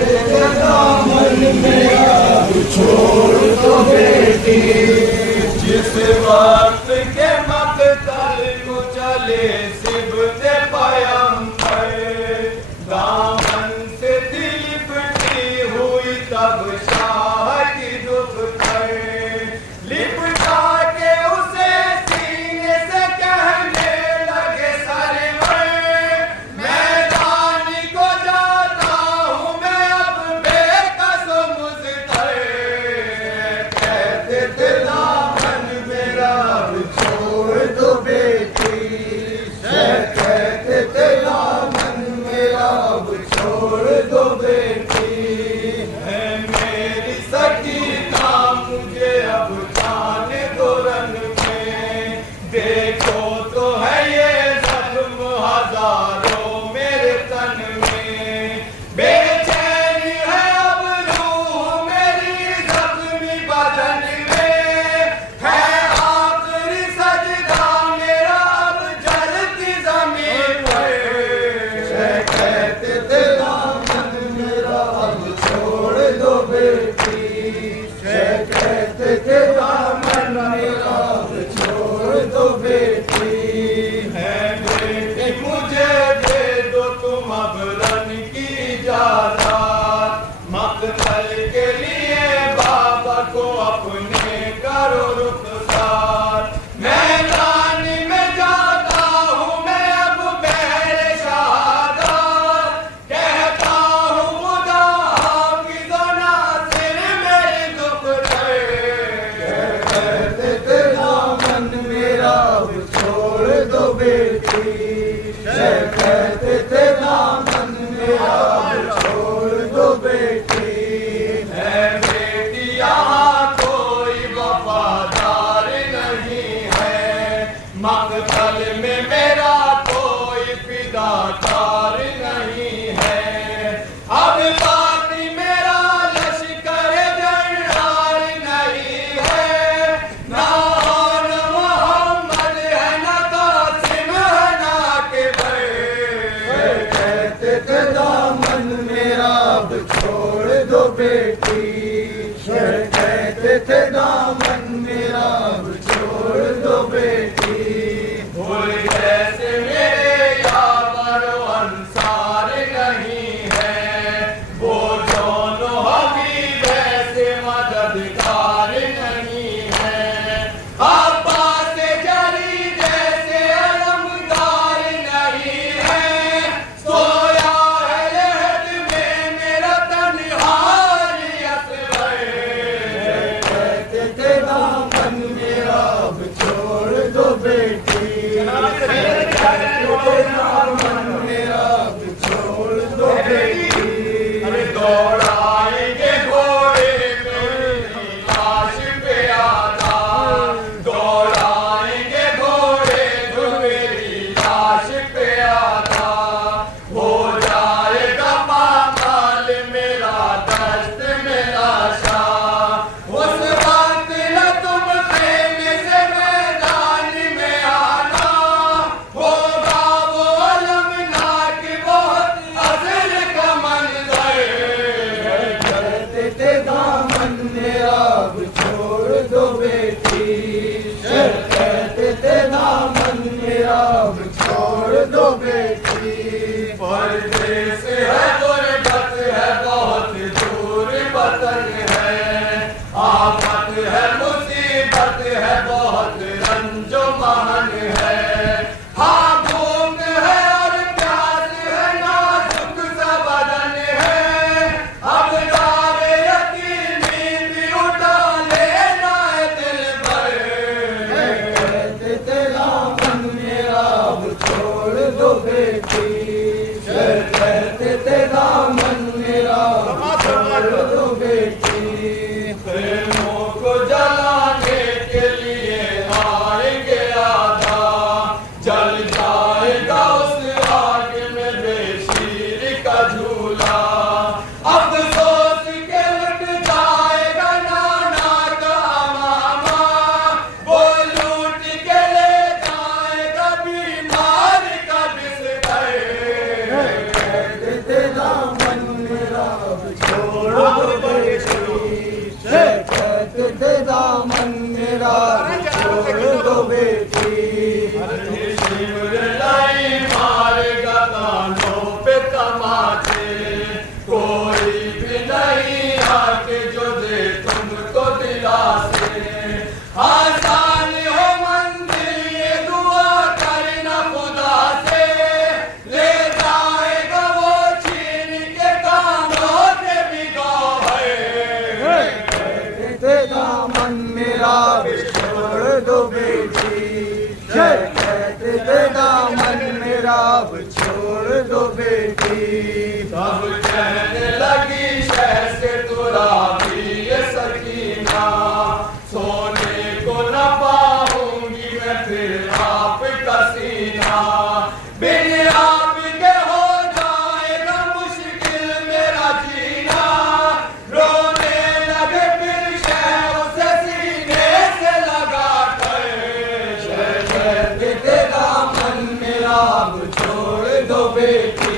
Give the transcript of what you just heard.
दामन मेरा छोड़ दो बेटी। जिस वक्त के मकतल को चले सिबते पैगंबर, दामन से लिपटी हुई तब शाह की दुख कर, लिपटा के उसे सीने से कहने लगे सरवर, मैदानी को जाता हूँ मैं अब बेकस मुज़तर। कहते थे दामन मेरा छोड़ दो बेटी, कहते थे दामन मेरा छोड़ दो बेटी। है मेरी सकीना मुझे अब जाने दो रन में, देखो तो है ये जख्म हजारों मेरे तन में, बेचैनी है अब रूह मेरी जख्मी बदन में, है आखिरी सजदा मेरा अब जलती ज़मीन पर। कहते थे दामन मेरा अब छोड़ दो बेटी, कहते थे दामन मेरा अब छोड़ दो बेटी। है बेटी मुझे दे दो तुम अब रन की इजाज़त, मकतल के लिए बाबा को अपने करो रुखसार। मैदानी में जाता हूँ मैं अब बहरे शहादत, कहता हूँ खुदा हाफिज़ व नासिर मेरी दुख दर। कहते थे दामन मेरा अब छोड़ दो बेटी, कहते थे दामन मेरा अब छोड़ दो बेटी। है बेटी यहाँ कोई वफादार नहीं है, मकतल में मेरा कोई फिदाकार नहीं है, अब बाकी मेरा लश्कर जर्रार नहीं है, ना और मोहम्मद है ना कासिम है ना अकबर। कहते थे दामन मेरा अब छोड़ दो बेटी, कहते थे दामन मेरा अब छोड़ दो बेटी। भूल जैसे मेरे यावर अंसार नहीं है, वो दोनों हबीब ऐसे मददगार नहीं है, अब्बास जरी जैसे अलमदार नहीं है, सोया है लहद में मेरा तन्हारी असगर। कहते थे दामन मेरा अब छोड़ दो बेटी, दामन मेरा अब छोड़ दो बेटी। अरे दौड़ाएंगे घोड़े मेरी लाश पे आधा, दौड़ाएंगे घोड़े जो मेरी लाश पे आधा, हो जाएगा पामाल मेरा दस्त मेरा शाह, उस वक्त न तुम खेमे से मैदान में आना, होगा वो अलमनाक बहुत अज़ल का मंज़र। फिर आपका सीना, बिन आपके हो जाएगा मुश्किल मेरा जीना। रोने लगे फिर शहरों से सीने से लगा कर, शहर तेरा मन मेरा अब छोड़ दो बेटी।